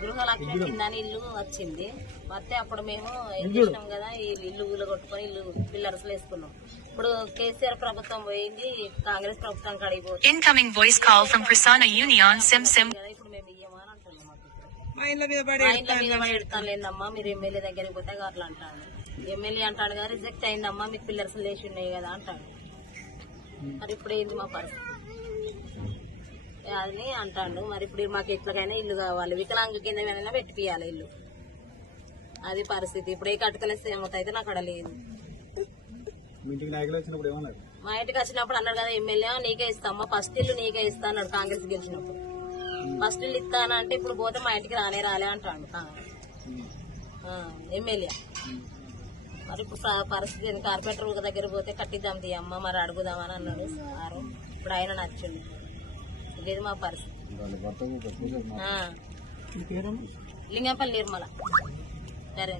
గృహలక్ష్మి కింద ఇల్లు వచ్చింది. వస్తే అప్పుడు మేము ఏం చేసినాం కదా, ఈ ఇల్లు ఊళ్ళో కొట్టుకొని ఇల్లు పిల్లర్స్ వేసుకున్నాం. ఇప్పుడు కేసీఆర్ ప్రభుత్వం పోయింది, కాంగ్రెస్ ప్రభుత్వం కడిగిపోతుంది. ఇప్పుడు మేము ఇయ్యమని అంటున్నాం. మా ఇంట్లో మీద పడి ఎడతాను లేదమ్మా, మీరు ఎమ్మెల్యే దగ్గరికి పోతే అట్లా అంటాను. ఎమ్మెల్యే అంటాడు కదా, రిజెక్ట్ అయిందమ్మా, మీకు పిల్లర్స్ లేచి ఉన్నాయి కదా అంటాడు. మరి ఇప్పుడు ఏంది మా పరిస్థితి అని అంటాడు. మరి ఇప్పుడు మాకు ఎట్లకైనా ఇల్లు కావాలి, వికలాంగ కింద ఏమైనా పెట్టిపియాలి ఇల్లు. అది పరిస్థితి. ఇప్పుడు ఏ కట్టుకలేస్తే ఏమవుతాయితే నాకు అక్కడ లేదు. మా ఇంటికి వచ్చినప్పుడు అన్నాడు కదా ఎమ్మెల్యే నీకే ఇస్తామా, ఫస్ట్ ఇల్లు నీకే ఇస్తా అన్నాడు కాంగ్రెస్ గెలిచినప్పుడు. ఫస్ట్ ఇల్లు ఇస్తానంటే ఇప్పుడు పోతే మా ఇంటికి రాలే అంటాడు ఎమ్మెల్యే. మరి ఇప్పుడు పరిస్థితి కార్పొరేటర్ దగ్గర పోతే కట్టిద్దాం తీయమ్మ, మరి అడుగుదామని అన్నాడు సారు. ఇప్పుడు ఆయన నచ్చింది లేదు మా పరిస్థితి. లింగంపల్లి నిర్మల సరే.